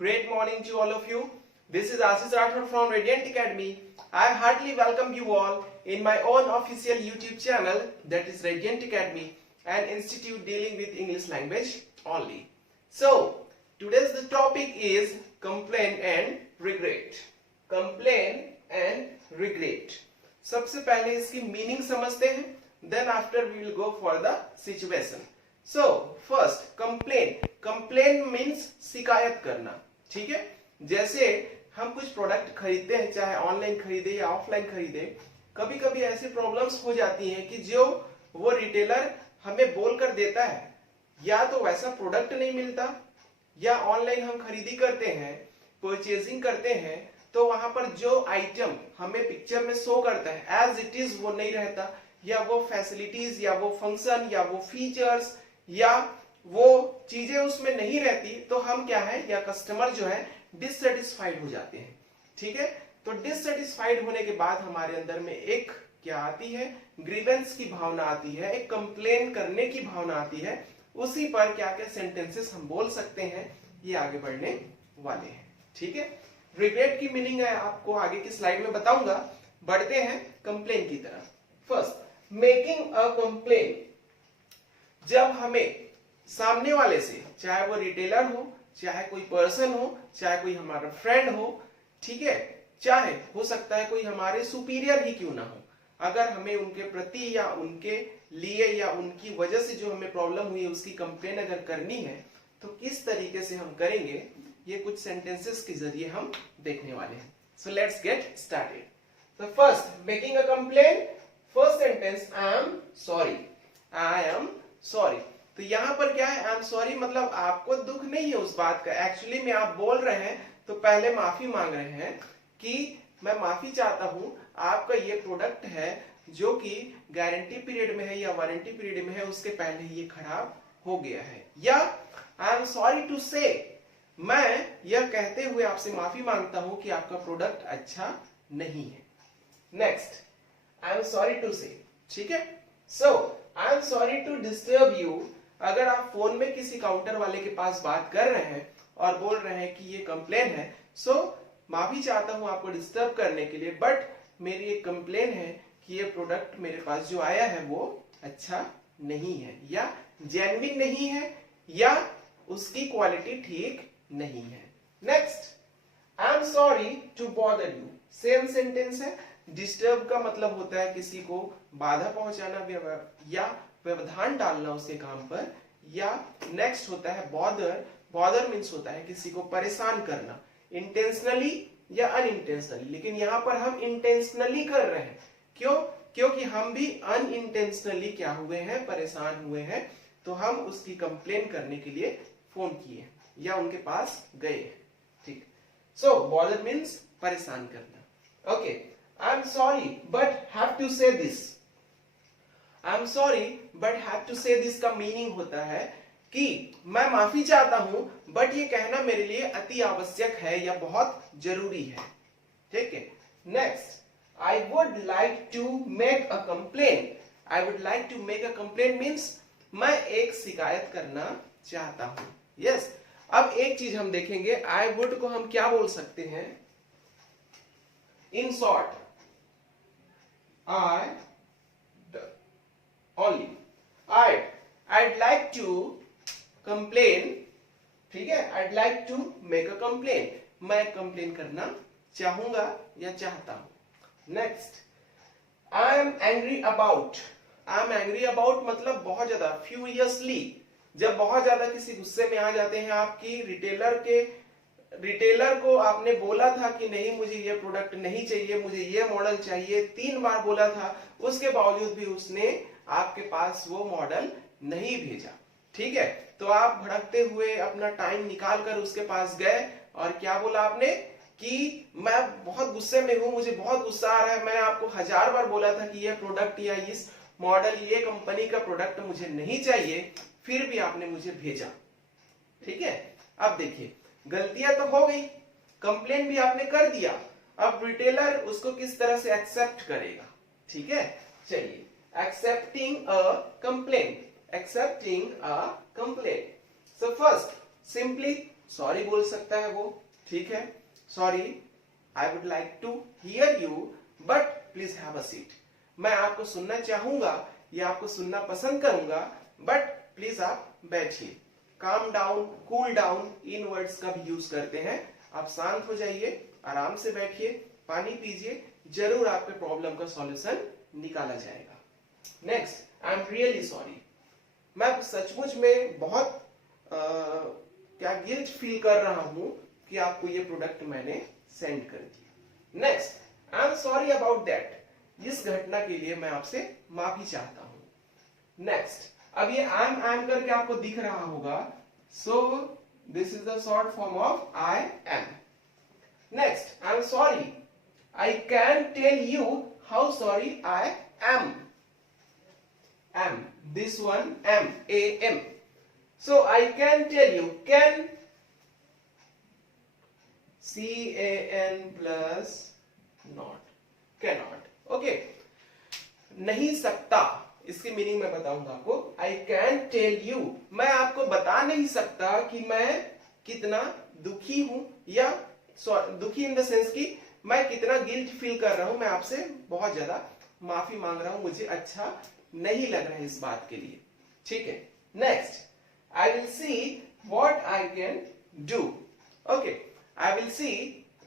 Great morning to all of you. This is Ashish Rathod from Radiant Academy. I heartily welcome you all in my own official YouTube channel, that is Radiant Academy, an institute dealing with English language only. So, today's the topic is complain and regret. Complain and regret. सबसे पहले इसकी meaning समझते हैं, then after we will go for the situation. So first complain means शिकायत करना. ठीक है, जैसे हम कुछ प्रोडक्ट खरीदते हैं, चाहे ऑनलाइन खरीदे या ऑफलाइन खरीदे, कभी कभी ऐसी प्रॉब्लम्स हो जाती हैं कि जो वो रिटेलर हमें बोल कर देता है, या तो वैसा प्रोडक्ट नहीं मिलता, या ऑनलाइन हम खरीदी करते हैं, परचेजिंग करते हैं, तो वहां पर जो आइटम हमें पिक्चर में शो करता है एज इट इज वो नहीं रहता, या वो फैसिलिटीज या वो फंक्शन या वो फीचर्स या वो चीजें उसमें नहीं रहती, तो हम क्या है, या कस्टमर जो है डिससेटिस्फाइड हो जाते हैं. ठीक है, तो डिससेटिस्फाइड होने के बाद हमारे अंदर में एक क्या आती है, ग्रीवेंस की भावना आती है, एक कंप्लेन करने की भावना आती है. उसी पर क्या क्या सेंटेंसेस हम बोल सकते हैं, ये आगे बढ़ने वाले हैं. ठीक है, रिग्रेट की मीनिंग है आपको आगे की स्लाइड में बताऊंगा. बढ़ते हैं कंप्लेन की तरफ. First, making a complain. जब हमें सामने वाले से, चाहे वो रिटेलर हो, चाहे कोई पर्सन हो, चाहे कोई हमारा फ्रेंड हो, ठीक है, चाहे हो सकता है कोई हमारे सुपीरियर ही क्यों ना हो, अगर हमें उनके प्रति या उनके लिए या उनकी वजह से जो हमें प्रॉब्लम हुई है उसकी कंप्लेन अगर करनी है, तो किस तरीके से हम करेंगे, ये कुछ सेंटेंसेस के जरिए हम देखने वाले हैं. So let's get started. The first, making a complain. First sentence, I am sorry. I am sorry. तो यहां पर क्या है, आई एम सॉरी मतलब आपको दुख नहीं है उस बात का, एक्चुअली में आप बोल रहे हैं तो पहले माफी मांग रहे हैं कि मैं माफी चाहता हूं, आपका ये प्रोडक्ट है जो कि गारंटी पीरियड में है या वारंटी पीरियड में है, उसके पहले ये खराब हो गया है. या आई एम सॉरी टू से, मैं यह कहते हुए आपसे माफी मांगता हूं कि आपका प्रोडक्ट अच्छा नहीं है. Next, I am sorry to say. ठीक है, so I am sorry to disturb you. अगर आप फोन में किसी काउंटर वाले के पास बात कर रहे हैं और बोल रहे हैं कि ये कंप्लेन है, सो माफी चाहता हूं आपको डिस्टर्ब करने के लिए, बट मेरी एक कंप्लेन है कि ये प्रोडक्ट मेरे पास जो आया है वो अच्छा नहीं है, या जेन्युइन नहीं है, या उसकी क्वालिटी ठीक नहीं है. Next, I am sorry to bother you. Same sentence है. डिस्टर्ब का मतलब होता है किसी को बाधा पहुंचाना या व्यवधान डालना उसके काम पर. या नेक्स्ट होता है बॉदर. बॉदर मीन्स होता है किसी को परेशान करना, इंटेंशनली या अनइंटेंशनली. लेकिन यहां पर हम इंटेंशनली कर रहे हैं. क्यों? क्योंकि हम भी अनइंटेंशनली क्या हुए हैं, परेशान हुए हैं, तो हम उसकी कंप्लेन करने के लिए फोन किए या उनके पास गए. ठीक. सो बॉदर मीन्स परेशान करना. Okay, I am sorry but have to say this. I am sorry but have to say this का मीनिंग होता है कि मैं माफी चाहता हूं, बट ये कहना मेरे लिए अति आवश्यक है या बहुत जरूरी है. ठीक है. Next, I would like to make a complain. I would like to make a complain means मैं एक शिकायत करना चाहता हूं. यस. अब एक चीज हम देखेंगे, आई वुड को हम क्या बोल सकते हैं. In short, I only. I'd like to complain. ठीक है, I'd like to make a complain. मैं कंप्लेन करना चाहूंगा या चाहता हूं. Next, I am angry about. I am angry about मतलब बहुत ज्यादा, furiously. जब बहुत ज्यादा किसी गुस्से में आ जाते हैं आपकी रिटेलर को आपने बोला था कि नहीं मुझे ये प्रोडक्ट नहीं चाहिए, मुझे ये मॉडल चाहिए, 3 बार बोला था, उसके बावजूद भी उसने आपके पास वो मॉडल नहीं भेजा. ठीक है, तो आप भड़कते हुए अपना टाइम निकाल कर उसके पास गए और क्या बोला आपने कि मैं बहुत गुस्से में हूं, मुझे बहुत गुस्सा आ रहा है, मैंने आपको 1000 बार बोला था कि ये प्रोडक्ट या इस मॉडल, ये कंपनी का प्रोडक्ट मुझे नहीं चाहिए, फिर भी आपने मुझे भेजा. ठीक है, अब देखिए गलतियां तो हो गई, कंप्लेन भी आपने कर दिया, अब रिटेलर उसको किस तरह से एक्सेप्ट करेगा. ठीक है, चलिए, accepting a complaint. So first, simply sorry बोल सकता है वो, ठीक है, sorry I would like to hear you but please have a seat. मैं आपको सुनना चाहूंगा या आपको सुनना पसंद करूंगा बट प्लीज आप बैठिए। काम डाउन, कूल डाउन, इन वर्ड्स का भी यूज करते हैं। आप शांत हो जाइए, आराम से बैठिए, पानी पीजिए, जरूर आपके प्रॉब्लम का सॉल्यूशन निकाला जाएगा। Next, I am really sorry. मैं सचमुच में बहुत क्या गिल्ट फील कर रहा हूं कि आपको ये प्रोडक्ट मैंने सेंड कर दिया। Next, I am sorry about that. इस घटना के लिए मैं आपसे माफी चाहता हूं। नेक्स्ट, अब ये आई एम करके आपको दिख रहा होगा, so this is the short form of I am. Next, I am sorry, I can tell you how sorry I am. am, this one am. So I can tell you, can, can plus not, cannot, okay। नहीं सकता, इसकी meaning मैं बताऊंगा आपको। I can tell you, मैं आपको बता नहीं सकता कि मैं कितना दुखी हूं, या दुखी इन द सेंस कि मैं कितना गिल्ट फील कर रहा हूं। मैं आपसे बहुत ज्यादा माफी मांग रहा हूं, मुझे अच्छा नहीं लग रहा है इस बात के लिए, ठीक है। Next, I will see what I can do, okay. I will see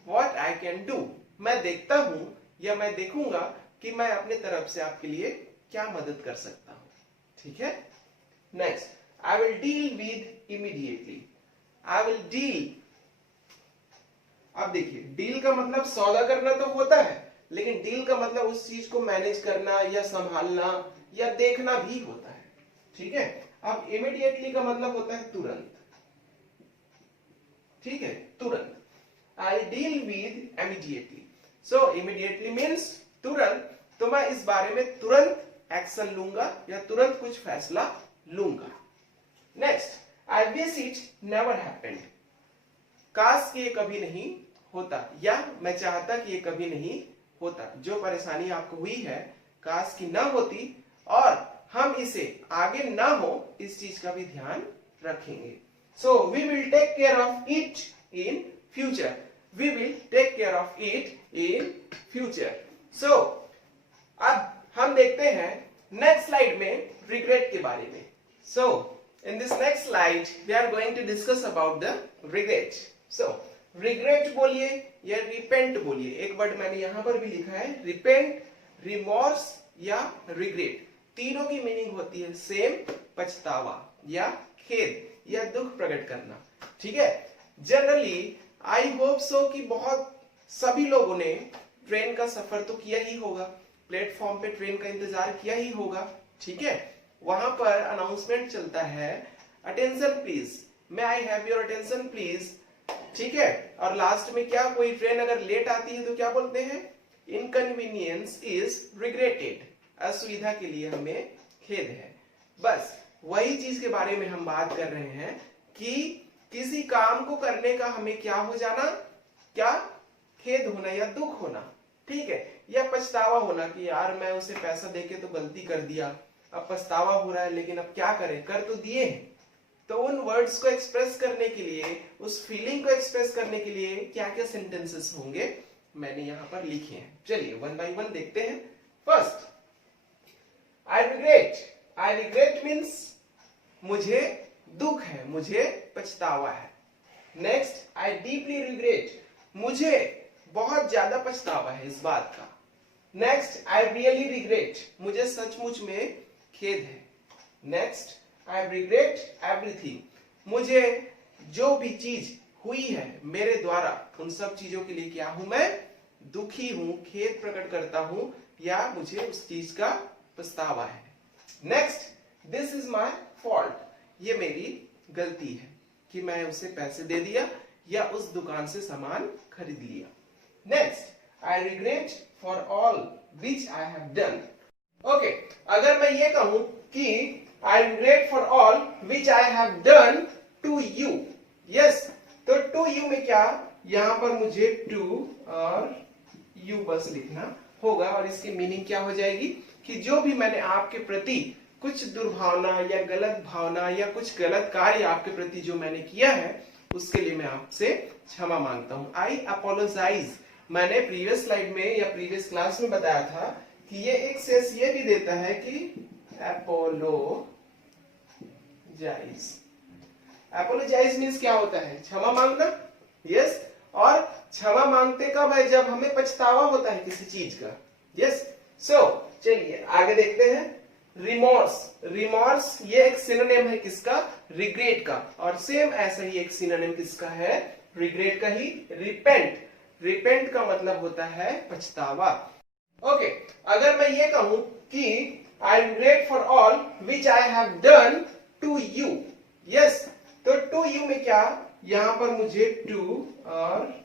what I can do, मैं देखता हूं या मैं देखूंगा कि मैं अपने तरफ से आपके लिए क्या मदद कर सकता हूं, ठीक है। Next, I will deal with immediately. I will deal, अब देखिए डील का मतलब सौदा करना तो होता है, लेकिन डील का मतलब उस चीज को मैनेज करना या संभालना या देखना भी होता है, ठीक है। अब इमीडिएटली का मतलब होता है तुरंत, ठीक है, तुरंत। I deal with immediately, so immediately means तुरंत, तो मैं इस बारे में तुरंत एक्शन लूंगा या तुरंत कुछ फैसला लूंगा। Next, I wish it never happened. काश कि ये कभी नहीं होता, या मैं चाहता कि ये कभी नहीं होता। जो परेशानी आपको हुई है, काश की ना होती और हम इसे आगे ना हो, इस चीज का भी ध्यान रखेंगे। So we will take care of it in future. We will take care of it in future. So अब हम देखते हैं नेक्स्ट स्लाइड में रिग्रेट के बारे में। So in this next slide we are going to discuss about the regret. So regret बोलिए या रिपेंट बोलिए, एक वर्ड मैंने यहां पर भी लिखा है, रिपेंट, रिमोर्स या रिग्रेट। तीनों की मीनिंग होती है सेम, पछतावा या खेद या दुख प्रकट करना, ठीक है। जनरली आई होप सो कि बहुत सभी लोगों ने ट्रेन का सफर तो किया ही होगा, प्लेटफॉर्म पे ट्रेन का इंतजार किया ही होगा, ठीक है। वहां पर अनाउंसमेंट चलता है, attention please, may I have your attention please, ठीक है। और लास्ट में क्या, कोई ट्रेन अगर लेट आती है तो क्या बोलते हैं, इनकन्वीनियंस इज रिग्रेटेड, असुविधा के लिए हमें खेद है। बस वही चीज के बारे में हम बात कर रहे हैं कि किसी काम को करने का हमें क्या हो जाना, क्या खेद होना या दुख होना, ठीक है, या पछतावा होना कि यार मैं उसे पैसा देके तो गलती कर दिया, अब पछतावा हो रहा है, लेकिन अब क्या करें, कर तो दिए हैं। तो उन वर्ड्स को एक्सप्रेस करने के लिए, उस फीलिंग को एक्सप्रेस करने के लिए क्या क्या सेंटेंसेस होंगे मैंने यहां पर लिखे हैं। चलिए वन बाय वन देखते हैं। First, I regret. I regret means मुझे दुख है, मुझे पछतावा है। नेक्स्ट, आई डीपली रिग्रेट, मुझे बहुत ज्यादा पछतावा है इस बात का। नेक्स्ट, आई रियली रिग्रेट, मुझे सचमुच में खेद है। नेक्स्ट, आई रिग्रेट एवरीथिंग, मुझे जो भी चीज हुई है मेरे द्वारा, उन सब चीजों के लिए क्या हूं मैं, दुखी हूं, खेद प्रकट करता हूं, या मुझे उस चीज का पछतावा है। Next, this is my fault, ये मेरी गलती है कि मैं उसे पैसे दे दिया या उस दुकान से सामान खरीद लिया। Next, I regret for all which I have done. Okay, अगर मैं ये कहूं कि I regret for all which I have done to you, yes, तो टू यू में क्या, यहां पर मुझे टू और यू बस लिखना होगा, और इसकी मीनिंग क्या हो जाएगी कि जो भी मैंने आपके प्रति कुछ दुर्भावना या गलत भावना या कुछ गलत कार्य आपके प्रति जो मैंने किया है, उसके लिए मैं आपसे क्षमा मांगता हूं। आई अपोलोजाइज। मैंने प्रीवियस स्लाइड में या प्रीवियस क्लास में बताया था कि ये एक सेंस ये भी देता है कि अपोलोजाइज। अपोलोजाइज मीन्स क्या होता है? क्षमा मांगना। यस। और क्षमा मांगते कब है? जब हमें पछतावा होता है किसी चीज का। यस। सो चलिए आगे देखते हैं। रिमोर्स। रिमोर्स ये एक सिनोनिम है किसका? रिग्रेट का। और सेम ऐसा ही एक सिनोनिम किसका है? रिग्रेट का ही। रिपेंट। रिपेंट का मतलब होता है पछतावा। ओके, अगर मैं ये कहूं कि I regret for all which I have done to you. Yes, तो टू यू में क्या? यहां पर मुझे टू और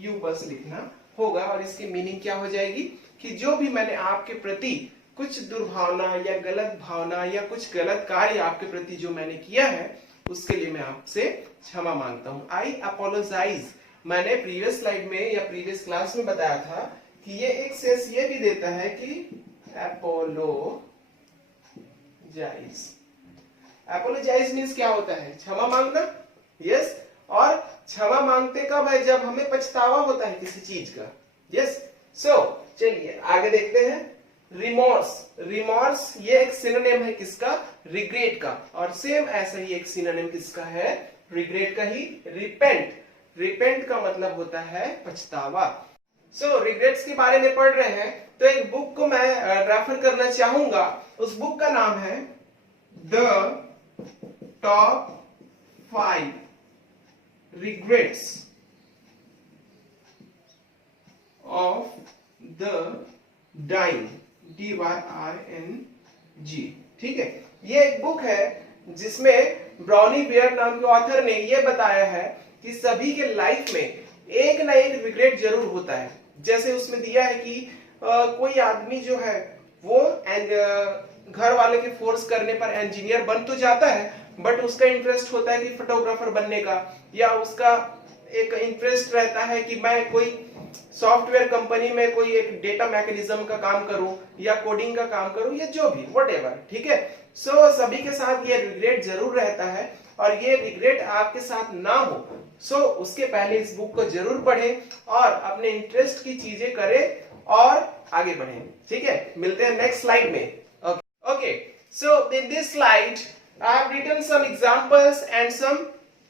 यू बस लिखना होगा और इसकी मीनिंग क्या हो जाएगी कि जो भी मैंने आपके प्रति कुछ दुर्भावना या गलत भावना या कुछ गलत कार्य आपके प्रति जो मैंने किया है उसके लिए मैं आपसे क्षमा मांगता हूं। आई अपोलोजाइज। मैंने प्रीवियस स्लाइड में या प्रीवियस क्लास में बताया था कि ये एक सेंस ये भी देता है कि अपोलोजाइज। अपोलोजाइज मीन्स क्या होता है? क्षमा मांगना। यस। और क्षमा मांगते कब है? जब हमें पछतावा होता है किसी चीज का। यस। सो चलिए आगे देखते हैं। रिमोर्स। रिमोर्स ये एक सिनोनिम है किसका? रिग्रेट का। और सेम ऐसा ही एक सिनोनिम किसका है? रिग्रेट का ही। रिपेंट। रिपेंट का मतलब होता है पछतावा। सो रिग्रेट्स के बारे में पढ़ रहे हैं तो एक बुक को मैं रेफर करना चाहूंगा। उस बुक का नाम है the top 5 regrets of the dying. DYING। ठीक है, ये एक बुक है जिसमें ब्राउनी बियर नाम के ऑथर ने ये बताया है कि सभी के लाइफ में एक ना एक रिग्रेट जरूर होता है। जैसे उसमें दिया है कि कोई आदमी जो है वो घर वाले के फोर्स करने पर इंजीनियर बन तो जाता है, बट उसका इंटरेस्ट होता है कि फोटोग्राफर बनने का, या उसका एक इंटरेस्ट रहता है कि मैं कोई सॉफ्टवेयर कंपनी में कोई एक डेटा मैकेनिज्म का काम करूं या कोडिंग का काम करूं या जो भी व्हाटएवर। ठीक है। सो सभी के साथ ये रिग्रेट जरूर रहता है और ये रिग्रेट आपके साथ ना हो सो उसके पहले इस बुक को जरूर पढ़ें और अपने इंटरेस्ट की चीजें करें और आगे बढ़ें। ठीक है, मिलते हैं नेक्स्ट स्लाइड में। Okay, so in this slide I have written some examples and some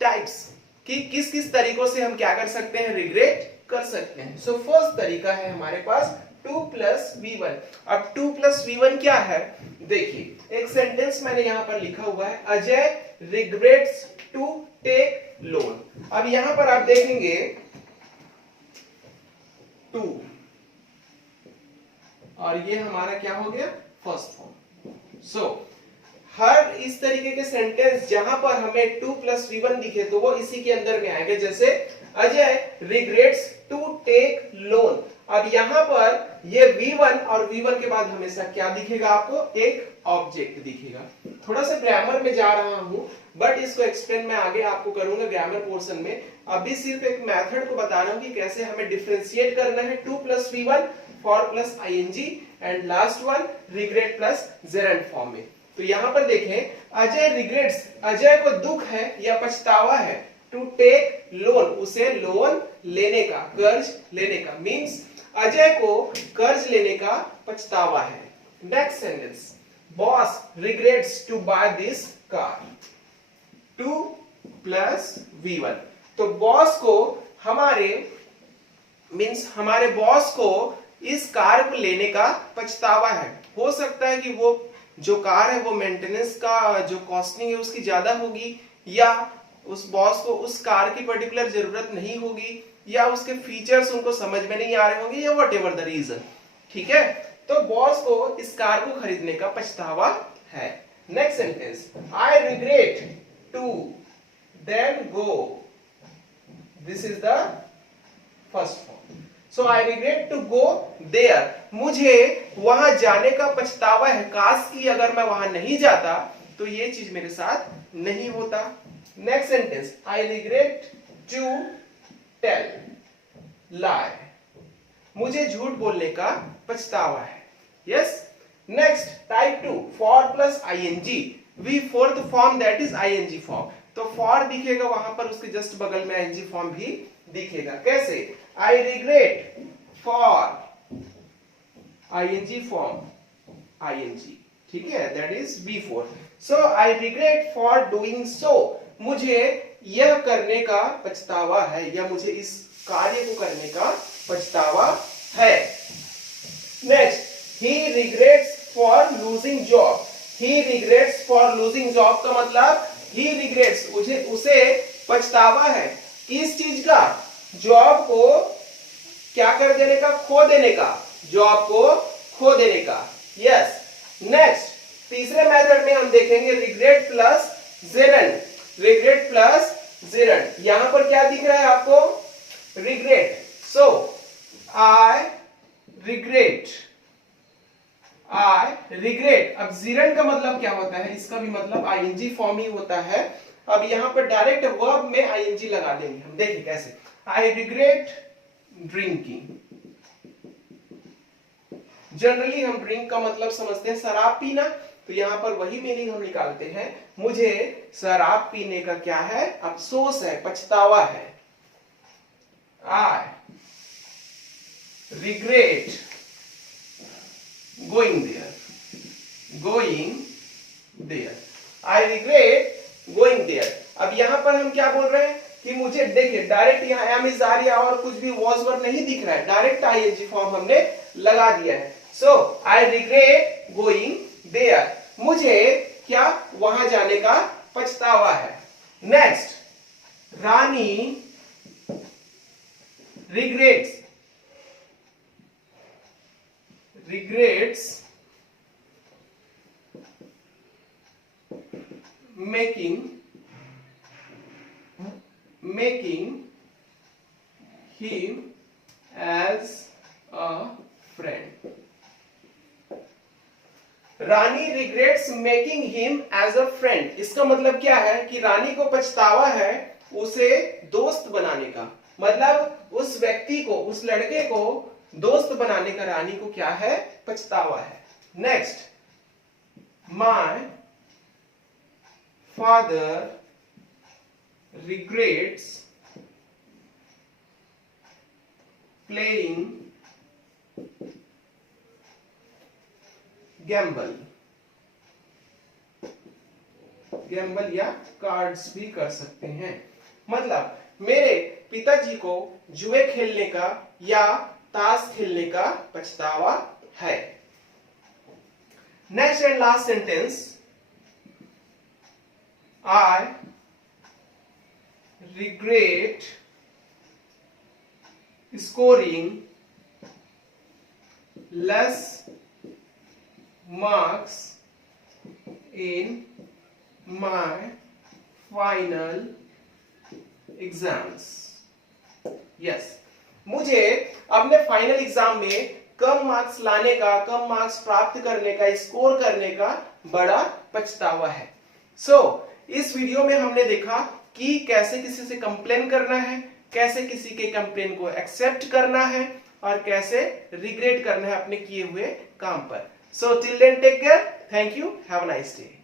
types कि किस किस तरीकों से हम क्या कर सकते हैं? रिग्रेट कर सकते हैं। सो फर्स्ट तरीका है हमारे पास 2 + V1। अब 2 + V1 क्या है? देखिए, एक सेंटेंस मैंने यहां पर लिखा हुआ है, Ajay regrets to take loan. अब यहां पर आप देखेंगे 2 और ये हमारा क्या हो गया? First form. सो हर इस तरीके के सेंटेंस जहां पर हमें 2 + V1 दिखे तो वो इसी के अंदर में आएंगे। जैसे Ajay regrets to take loan. अब यहां पर ये V1 और V1 के बाद हमेशा क्या दिखेगा आपको? एक ऑब्जेक्ट दिखेगा। थोड़ा सा ग्रामर में जा रहा हूं बट इसको एक्सप्लेन मैं आगे आपको करूंगा ग्रामर पोर्शन में। अभी सिर्फ एक मेथड को बता रहा हूं कि कैसे हमें डिफरेंशिएट करना है 2 + V1, for plus ing and last one regret plus gerund form में। तो यहां पर देखें, अजय रिग्रेट्स, अजय को दुख है या पछतावा है, टू टेक लोन, उसे लोन लेने का, कर्ज लेने का, मींस अजय को कर्ज लेने का पछतावा है। Next sentence, boss regrets to buy this car. 2 + V1। तो बॉस को हमारे बॉस को इस कार को लेने का पछतावा है। हो सकता है कि वो जो कार है वो मेंटेनेंस का जो कॉस्टिंग है उसकी ज्यादा होगी, या उस बॉस को उस कार की पर्टिकुलर जरूरत नहीं होगी, या उसके फीचर्स उनको समझ में नहीं आ रहे होंगे, या व्हाटएवर द रीजन। ठीक है, तो बॉस को इस कार को खरीदने का पछतावा है। Next sentence, I regret to then go. This is the first form. So I regret to go there, मुझे वहां जाने का पछतावा है, काश कि अगर मैं वहां नहीं जाता तो ये चीज मेरे साथ नहीं होता। Next sentence, I regret to tell lie, मुझे झूठ बोलने का पछतावा है। Yes. Next, type 2, for plus ing, V fourth form that is ing form. तो फॉर दिखेगा वहां पर, उसके जस्ट बगल में आईएनजी फॉर्म भी दिखेगा। कैसे? I regret for ING form ING, ठीक है, that is before. So I regret for doing so, मुझे यह करने का पछतावा है या मुझे इस कार्य को करने का पछतावा है। Next, he regrets for losing job, he regrets for losing job का मतलब he regrets, उसे पछतावा है किस चीज का? जॉब को क्या कर देने का? खो देने का, जॉब को खो देने का। यस। नेक्स्ट, तीसरे मेथड में हम देखेंगे regret plus gerund, regret plus gerund. यहां पर क्या दिख रहा है आपको? रिग्रेट। सो आई रिग्रेट, अब जीरन का मतलब क्या होता है? इसका भी मतलब आईएनजी फॉर्म ही होता है। अब यहां पर डायरेक्ट वर्ब में आईएनजी लगा देंगे हम। देखिए कैसे। आई रिग्रेट ड्रिंकिंग, जनरली हम ड्रिंक का मतलब समझते हैं शराब पीना, तो यहां पर वही मीनिंग हम निकालते हैं। मुझे शराब पीने का क्या है? अफसोस है, पछतावा है। I regret going there, I regret going there। अब यहां पर हम क्या बोल रहे हैं कि मुझे, देखिए डायरेक्ट यहाँ एम इज आर या और कुछ भी वॉज वर्ब नहीं दिख रहा है, डायरेक्ट आईएनजी फॉर्म हमने लगा दिया है। So I regret going there, मुझे क्या वहां जाने का पछतावा है। Next, Rani regrets making him as a friend, Rani regrets making him as a friend. इसका मतलब क्या है कि रानी को पछतावा है उसे दोस्त बनाने का, मतलब उस व्यक्ति को, उस लड़के को दोस्त बनाने का रानी को क्या है? पछतावा है। Next, my father regrets playing gamble या कार्ड्स भी कर सकते हैं। मतलब मेरे पिताजी को जुए खेलने का या ताश खेलने का पछतावा है। Next and last sentence, I regret scoring less marks in my final exams। yes, मुझे अपने फाइनल एग्जाम में कम मार्क्स लाने का, कम मार्क्स प्राप्त करने का, स्कोर करने का बड़ा पछतावा है। इस वीडियो में हमने देखा कि कैसे किसी से कंप्लेन करना है, कैसे किसी के कंप्लेन को एक्सेप्ट करना है और कैसे रिग्रेट करना है अपने किए हुए काम पर। So till then take care, thank you, have a nice day.